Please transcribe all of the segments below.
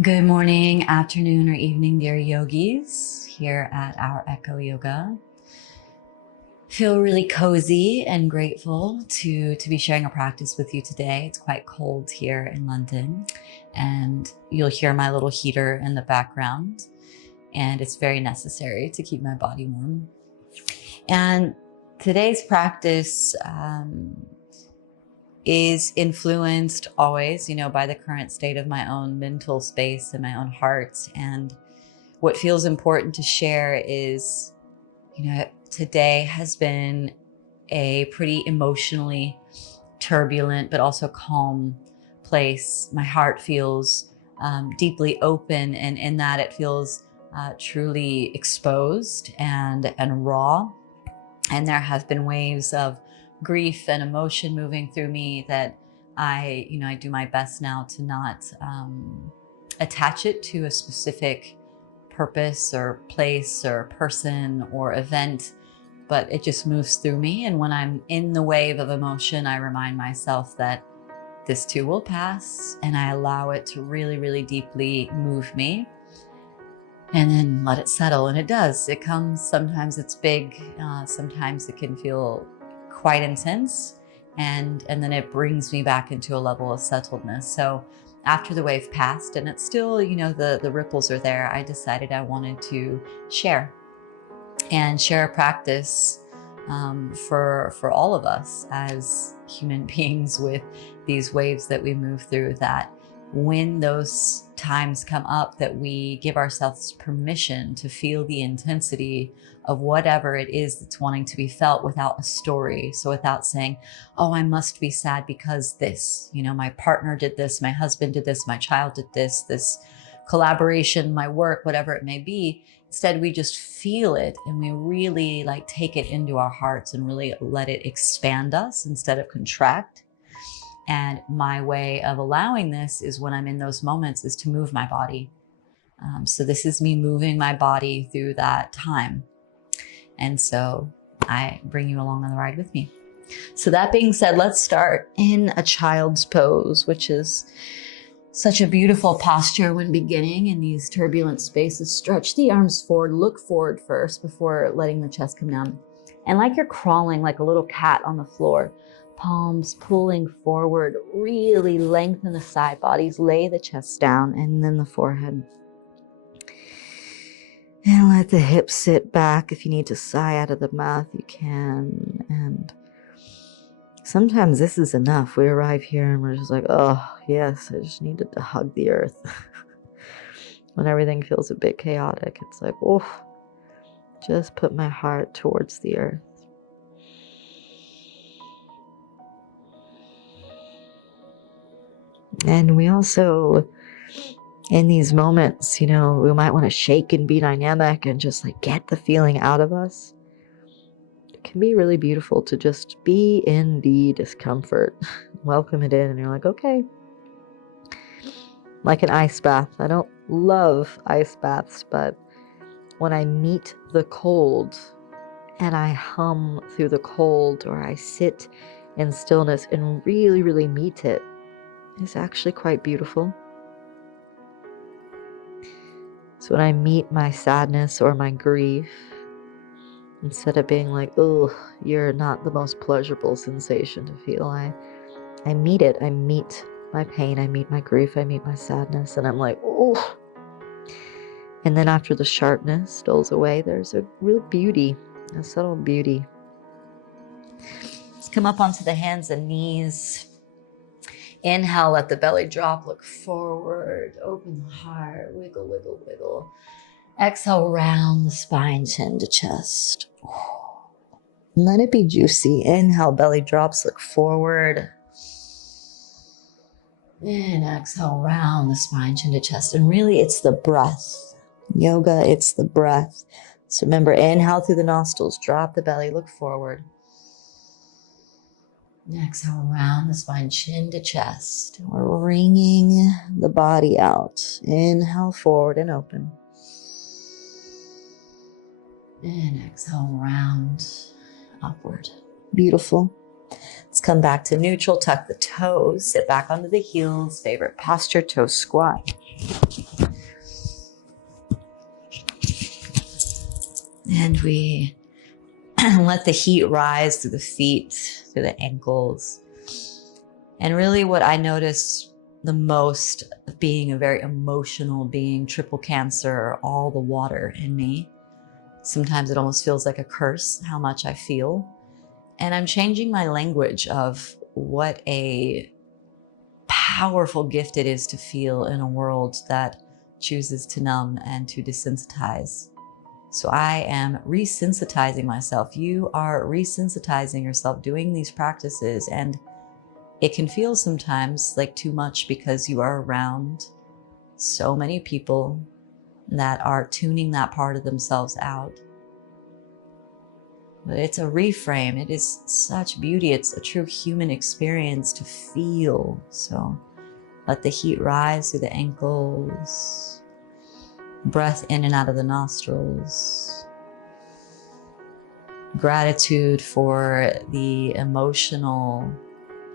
Good morning, afternoon, or evening, dear yogis, here at our Echo Yoga. Feel really cozy and grateful to be sharing a practice with you today. It's quite cold here in London, and you'll hear my little heater in the background, and it's very necessary to keep my body warm. And today's practice is influenced always, by the current state of my own mental space and my own heart. And what feels important to share is, today has been a pretty emotionally turbulent, but also calm place. My heart feels deeply open, and in that it feels truly exposed and raw. And there have been waves of grief and emotion moving through me that I do my best now to not attach it to a specific purpose or place or person or event, but it just moves through me. And when I'm in the wave of emotion, I remind myself that this too will pass, and I allow it to really, really deeply move me. And then let it settle, and it does. It comes, sometimes it's big, sometimes it can feel quite intense, and then it brings me back into a level of settledness. So after the wave passed, and it's still, the ripples are there, I decided I wanted to share a practice for all of us as human beings with these waves that we move through, that when those times come up, that we give ourselves permission to feel the intensity of whatever it is that's wanting to be felt without a story. So without saying, oh, I must be sad because this, my partner did this, my husband did this, my child did this collaboration, my work, whatever it may be. Instead, we just feel it, and we really take it into our hearts and really let it expand us instead of contract. And my way of allowing this is, when I'm in those moments, is to move my body. So this is me moving my body through that time. And so I bring you along on the ride with me. So that being said, let's start in a child's pose, which is such a beautiful posture when beginning in these turbulent spaces. Stretch the arms forward, look forward first before letting the chest come down. And like you're crawling like a little cat on the floor, palms pulling forward, really lengthen the side bodies, lay the chest down, and then the forehead. And let the hips sit back. If you need to sigh out of the mouth, you can. And sometimes this is enough. We arrive here and we're just like, oh, yes, I just needed to hug the earth. When everything feels a bit chaotic, it's like, oh, just put my heart towards the earth. And we also, in these moments, we might want to shake and be dynamic and just get the feeling out of us. It can be really beautiful to just be in the discomfort, welcome it in, and you're like, okay. Like an ice bath. I don't love ice baths, but when I meet the cold and I hum through the cold, or I sit in stillness and really, really meet it, it's actually quite beautiful. So when I meet my sadness or my grief, instead of being like, oh, you're not the most pleasurable sensation to feel, I meet it. I meet my pain. I meet my grief. I meet my sadness. And I'm like, oh. And then after the sharpness doles away, there's a real beauty, a subtle beauty. Let's come up onto the hands and knees. Inhale, let the belly drop, look forward, open the heart, wiggle, wiggle, wiggle. Exhale, round the spine, chin to chest. Let it be juicy. Inhale, belly drops, look forward. And exhale, round the spine, chin to chest. And really, it's the breath. Yoga, it's the breath. So remember, inhale through the nostrils, drop the belly, look forward. Exhale, round the spine, chin to chest. We're wringing the body out. Inhale, forward and open. And exhale, round, upward. Beautiful. Let's come back to neutral, tuck the toes, sit back onto the heels, favorite posture, toe squat. And we let the heat rise through the feet, through the ankles. And really what I notice the most of being a very emotional being, triple cancer, all the water in me. Sometimes it almost feels like a curse how much I feel. And I'm changing my language of what a powerful gift it is to feel in a world that chooses to numb and to desensitize. So I am resensitizing myself. You are resensitizing yourself doing these practices, and it can feel sometimes like too much because you are around so many people that are tuning that part of themselves out. But it's a reframe. It is such beauty. It's a true human experience to feel. So let the heat rise through the ankles. Breath in and out of the nostrils. Gratitude for the emotional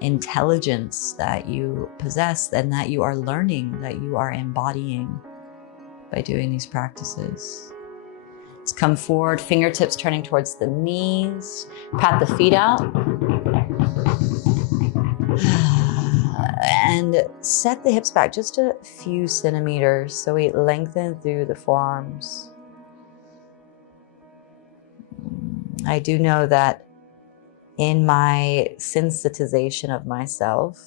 intelligence that you possess and that you are learning, that you are embodying by doing these practices. Let's come forward, fingertips turning towards the knees. Pat the feet out. And set the hips back just a few centimeters so we lengthen through the forearms. I do know that in my sensitization of myself,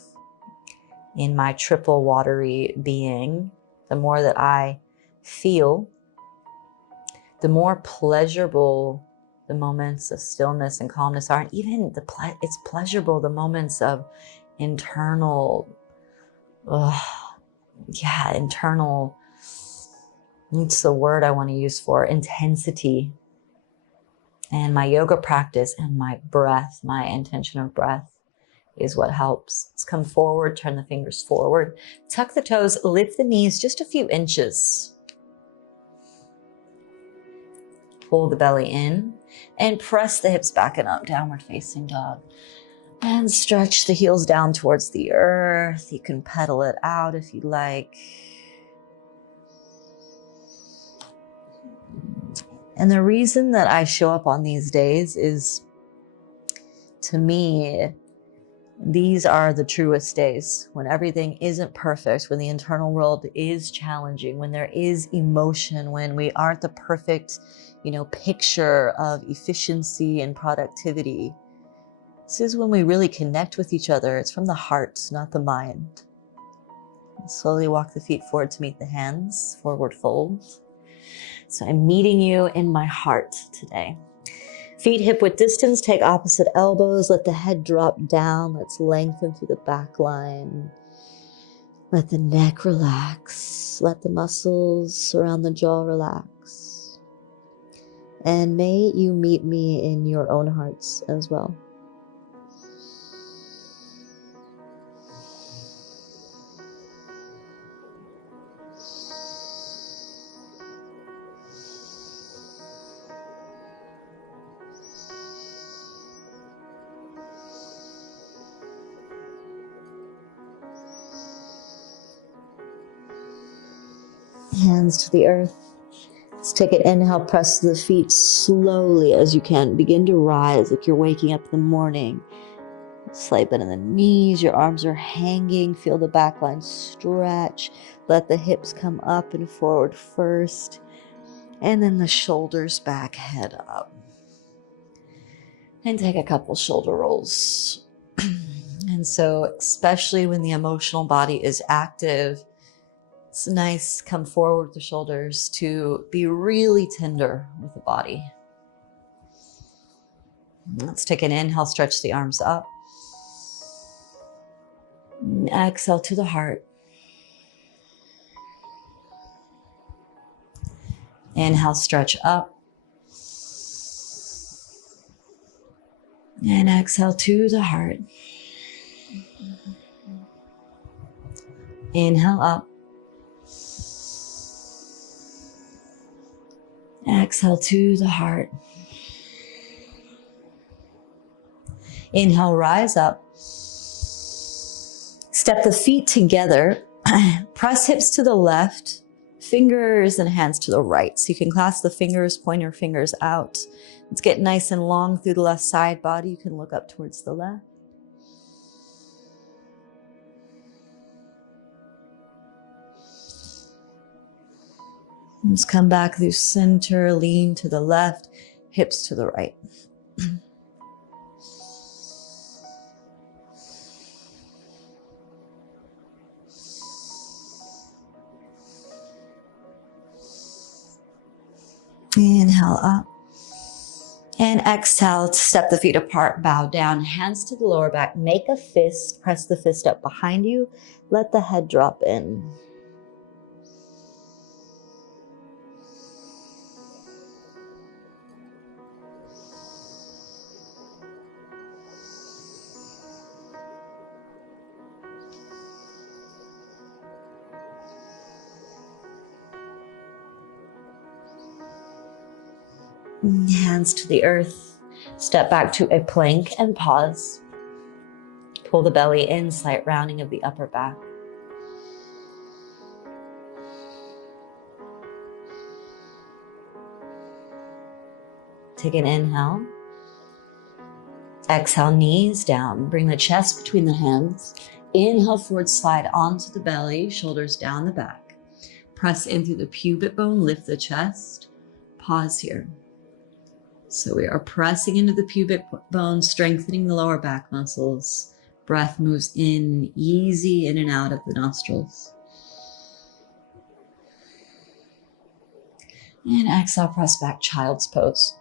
in my triple watery being, the more that I feel, the more pleasurable the moments of stillness and calmness are. And even it's pleasurable, the moments of internal, internal, what's the word I want to use for intensity. And my yoga practice and my breath, my intention of breath is what helps. Let's come forward, turn the fingers forward, tuck the toes, lift the knees just a few inches. Pull the belly in and press the hips back and up, downward facing dog. And stretch the heels down towards the earth. You can pedal it out if you like. And the reason that I show up on these days is, to me, these are the truest days, when everything isn't perfect, when the internal world is challenging, when there is emotion, when we aren't the perfect, picture of efficiency and productivity. This is when we really connect with each other. It's from the heart, not the mind. And slowly walk the feet forward to meet the hands, forward fold. So I'm meeting you in my heart today. Feet hip width distance, take opposite elbows, let the head drop down. Let's lengthen through the back line. Let the neck relax. Let the muscles around the jaw relax. And may you meet me in your own hearts as well. Hands to the earth. Let's take an inhale, press the feet slowly as you can. Begin to rise like you're waking up in the morning. Slight bend in the knees, your arms are hanging. Feel the back line stretch. Let the hips come up and forward first. And then the shoulders back, head up. And take a couple shoulder rolls. And so, especially when the emotional body is active, it's nice, come forward with the shoulders to be really tender with the body. Let's take an inhale, stretch the arms up. Exhale to the heart. Inhale, stretch up. And exhale to the heart. Inhale up. Exhale to the heart. Inhale, rise up. Step the feet together Press hips to the left, fingers and hands to the right. So you can clasp the fingers, point your fingers out. Let's get nice and long through the left side body. You can look up towards the left. Let's come back through center, lean to the left, hips to the right. Inhale up. And exhale, step the feet apart, bow down, hands to the lower back. Make a fist, press the fist up behind you. Let the head drop in. Hands to the earth. Step back to a plank and pause. Pull the belly in, slight rounding of the upper back. Take an inhale. Exhale, knees down. Bring the chest between the hands. Inhale, forward slide onto the belly, shoulders down the back. Press in through the pubic bone, lift the chest. Pause here. So we are pressing into the pubic bone, strengthening the lower back muscles. Breath moves in, easy in and out of the nostrils. And exhale, press back, child's pose.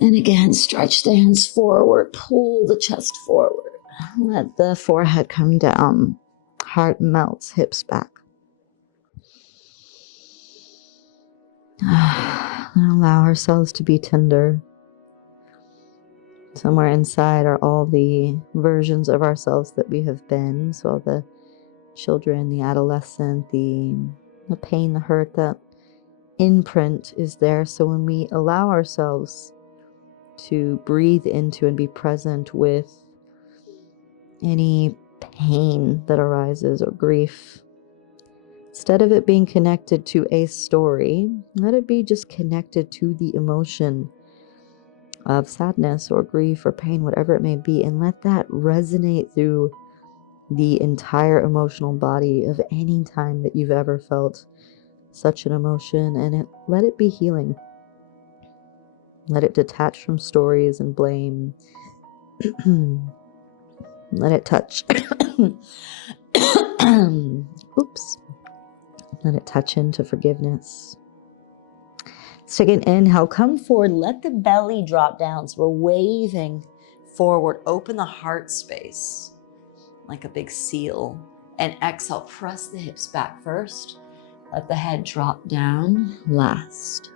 And again, stretch the hands forward, pull the chest forward. Let the forehead come down. Heart melts, hips back. Allow ourselves to be tender. Somewhere inside are all the versions of ourselves that we have been. So all the children, the adolescent, the pain, the hurt, that imprint is there. So when we allow ourselves to breathe into and be present with any pain that arises or grief, instead of it being connected to a story, let it be just connected to the emotion of sadness or grief or pain, whatever it may be, and let that resonate through the entire emotional body of any time that you've ever felt such an emotion, and let it be healing. Let it detach from stories and blame. Let it touch. Oops. Let it touch into forgiveness. Let's take an inhale. Come forward. Let the belly drop down. So we're waving forward. Open the heart space like a big seal. And exhale. Press the hips back first. Let the head drop down last.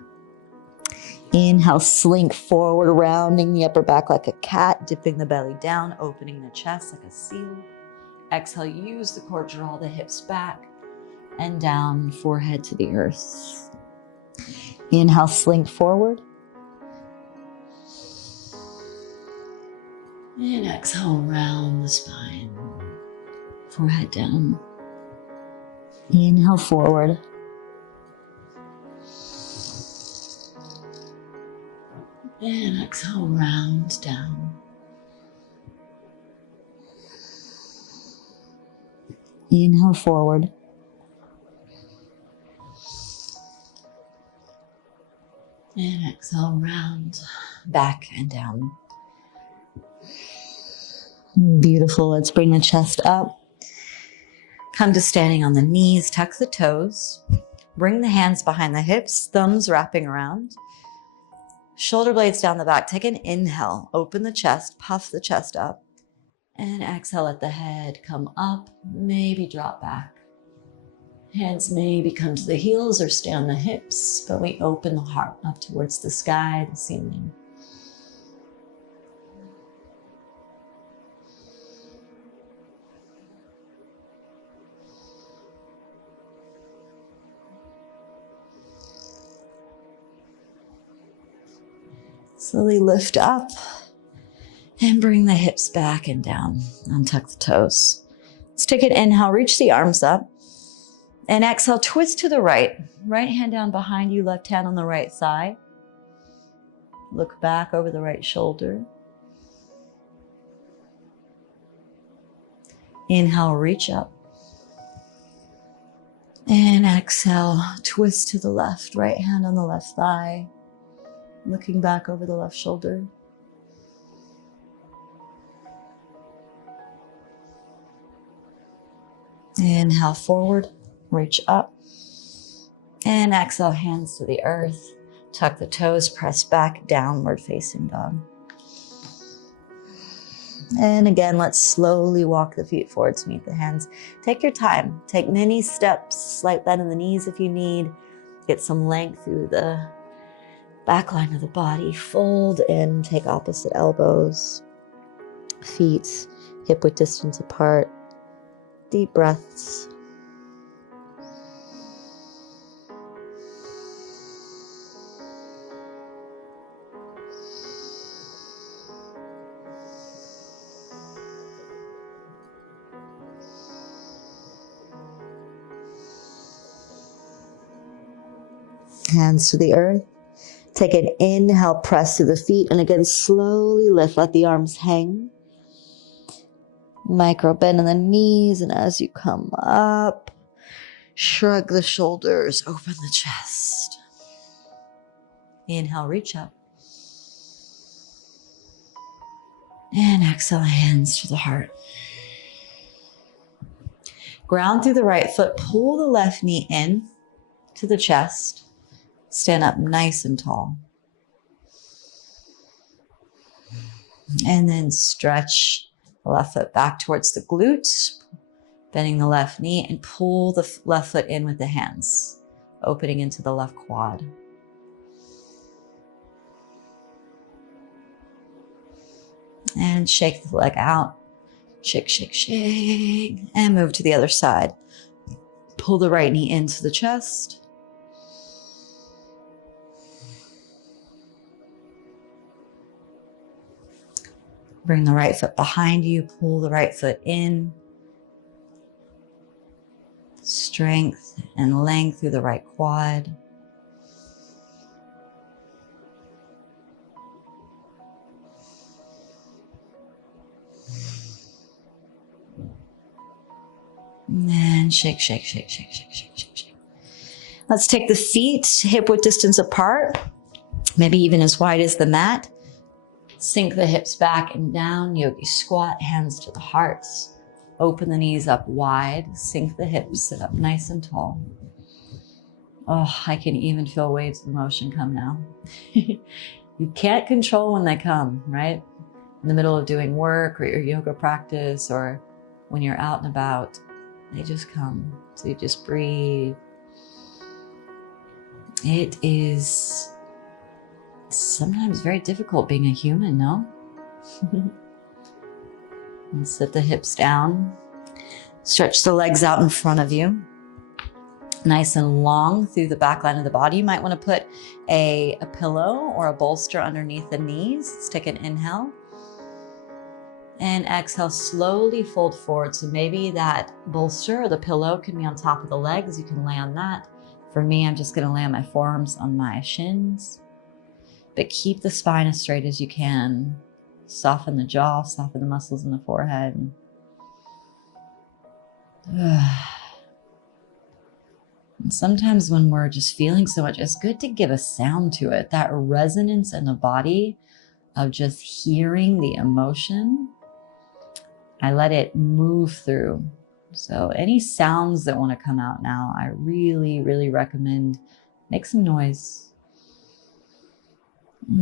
Inhale. Slink forward, rounding the upper back like a cat. Dipping the belly down. Opening the chest like a seal. Exhale. Use the core. Draw the hips back and down, forehead to the earth. Inhale, slink forward. And exhale, round the spine, forehead down. Inhale, forward. And exhale, round down. Inhale, forward. And exhale, round, back and down. Beautiful. Let's bring the chest up. Come to standing on the knees, tuck the toes. Bring the hands behind the hips, thumbs wrapping around. Shoulder blades down the back. Take an inhale, open the chest, puff the chest up. And exhale, let the head come up, maybe drop back. Hands maybe come to the heels or stay on the hips, but we open the heart up towards the sky, the ceiling. Slowly lift up and bring the hips back and down. Untuck the toes. Let's take an inhale, reach the arms up. And exhale, twist to the right. Right hand down behind you, left hand on the right thigh. Look back over the right shoulder. Inhale, reach up. And exhale, twist to the left. Right hand on the left thigh. Looking back over the left shoulder. Inhale forward, reach up. And exhale, hands to the earth. Tuck the toes, press back, downward facing dog. And again, let's slowly walk the feet forward to meet the hands. Take your time. Take many steps, slight bend in the knees if you need. Get some length through the back line of the body. Fold in, take opposite elbows. Feet hip width distance apart. Deep breaths. Hands to the earth. Take an inhale, press to the feet, and again, slowly lift. Let the arms hang. Micro bend in the knees, and as you come up, shrug the shoulders, open the chest. Inhale, reach up. And exhale, hands to the heart. Ground through the right foot, pull the left knee in to the chest. Stand up nice and tall. And then stretch the left foot back towards the glutes, bending the left knee, and pull the left foot in with the hands, opening into the left quad. And shake the leg out. Shake, shake, shake. And move to the other side. Pull the right knee into the chest. Bring the right foot behind you, pull the right foot in. Strength and length through the right quad. And then shake, shake, shake, shake, shake, shake, shake, shake. Let's take the feet hip width distance apart, maybe even as wide as the mat. Sink the hips back and down, yogi squat, hands to the hearts. Open the knees up wide, sink the hips, sit up nice and tall. Oh, I can even feel waves of emotion come now. You can't control when they come, right? In the middle of doing work or your yoga practice or when you're out and about, they just come. So you just breathe. It is sometimes very difficult being a human, no? And sit the hips down. Stretch the legs out in front of you. Nice and long through the back line of the body. You might want to put a pillow or a bolster underneath the knees. Let's take an inhale. And exhale, slowly fold forward. So maybe that bolster or the pillow can be on top of the legs. You can lay on that. For me, I'm just going to lay on my forearms on my shins. But keep the spine as straight as you can. Soften the jaw, soften the muscles in the forehead. And sometimes when we're just feeling so much, it's good to give a sound to it. That resonance in the body of just hearing the emotion. I let it move through. So any sounds that want to come out now, I really, really recommend make some noise. 2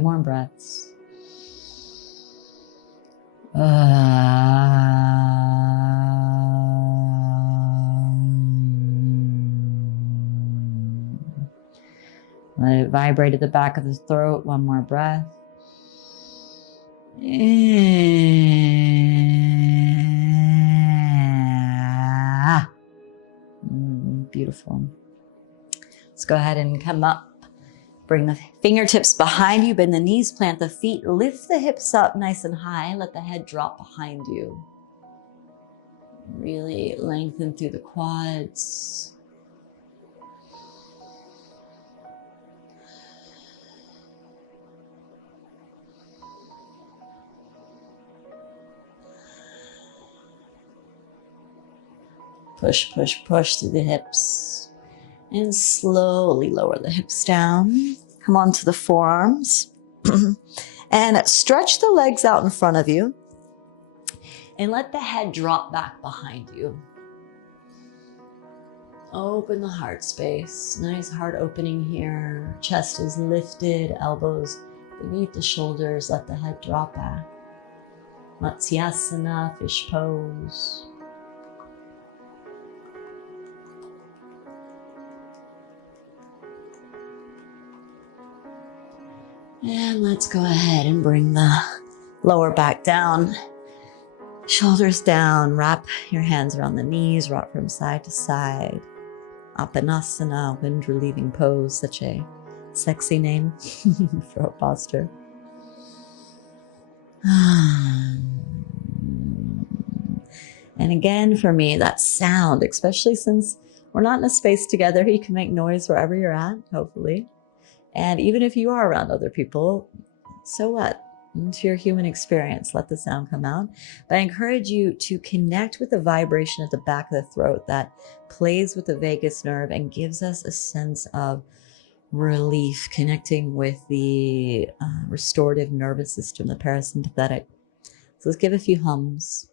more breaths. Let it vibrate at the back of the throat. 1 more breath. Beautiful. Let's go ahead and come up Bring the fingertips behind you, bend the knees, plant the feet, lift the hips up nice and high, let the head drop behind you. Really lengthen through the quads. Push, push, push through the hips. And slowly lower the hips down. Come onto the forearms. And stretch the legs out in front of you. And let the head drop back behind you. Open the heart space. Nice heart opening here. Chest is lifted, elbows beneath the shoulders. Let the head drop back. Matsyasana, fish pose. And let's go ahead and bring the lower back down. Shoulders down. Wrap your hands around the knees. Rock from side to side. Apanasana, wind relieving pose. Such a sexy name for a posture. And again, for me, that sound, especially since we're not in a space together, you can make noise wherever you're at, hopefully. And even if you are around other people, so what? Into your human experience, let the sound come out. But I encourage you to connect with the vibration at the back of the throat that plays with the vagus nerve and gives us a sense of relief, connecting with the restorative nervous system, the parasympathetic. So let's give a few hums.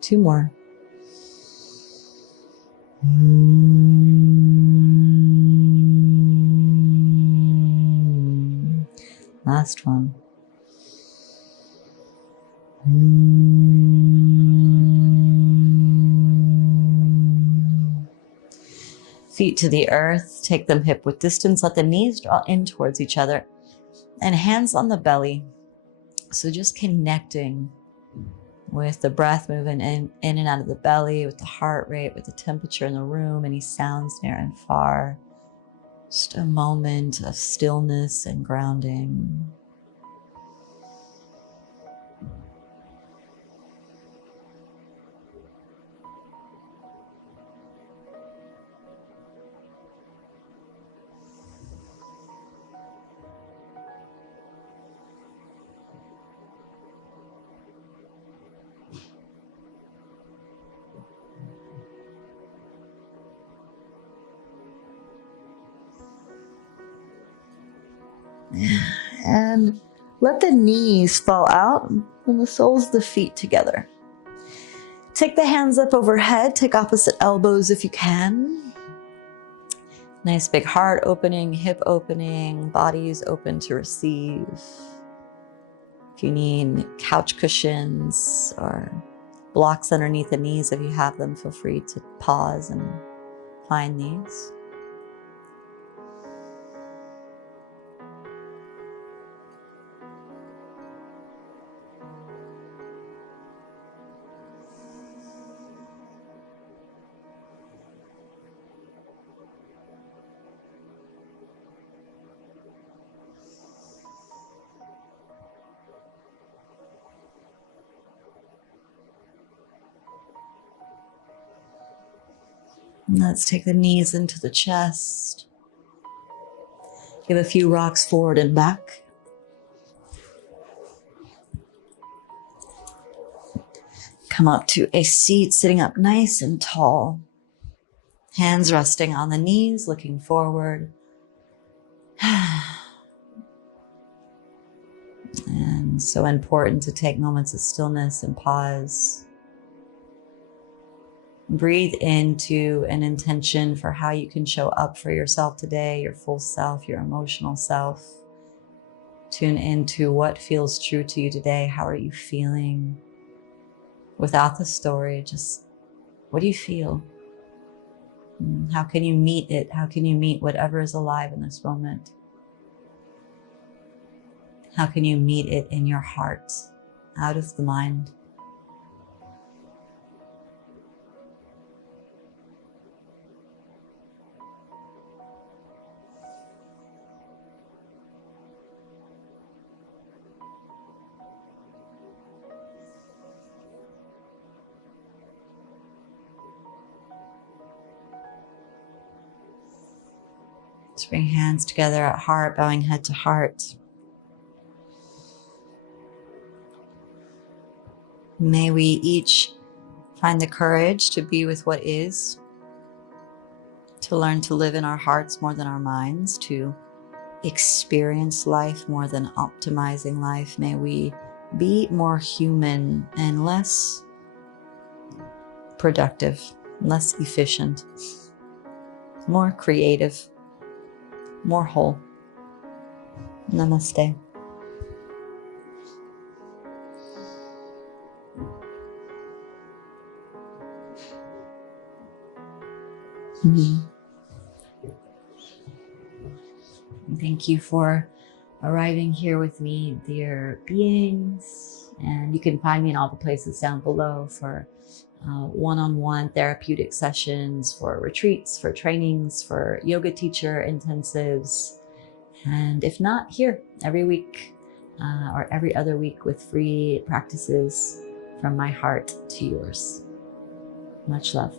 2 more. Last one. Feet to the earth, take them hip width distance, let the knees draw in towards each other and hands on the belly. So just connecting with the breath moving in and out of the belly, with the heart rate, with the temperature in the room, any sounds near and far. Just a moment of stillness and grounding. And let the knees fall out and the soles of the feet together. Take the hands up overhead, take opposite elbows if you can. Nice big heart opening, hip opening, bodies open to receive. If you need couch cushions or blocks underneath the knees, if you have them, feel free to pause and find these. And let's take the knees into the chest. Give a few rocks forward and back. Come up to a seat, sitting up nice and tall. Hands resting on the knees, looking forward. And so important to take moments of stillness and pause. Breathe into an intention for how you can show up for yourself today, your full self, your emotional self. Tune into what feels true to you today. How are you feeling? Without the story, just what do you feel? How can you meet it? How can you meet whatever is alive in this moment? How can you meet it in your heart, out of the mind? Let's bring hands together at heart, bowing head to heart. May we each find the courage to be with what is, to learn to live in our hearts more than our minds, to experience life more than optimizing life. May we be more human and less productive, less efficient, more creative, more whole. Namaste. Thank you for arriving here with me, dear beings. And you can find me in all the places down below for one-on-one therapeutic sessions, for retreats, for trainings, for yoga teacher intensives. And if not, here every week or every other week with free practices from my heart to yours. Much love.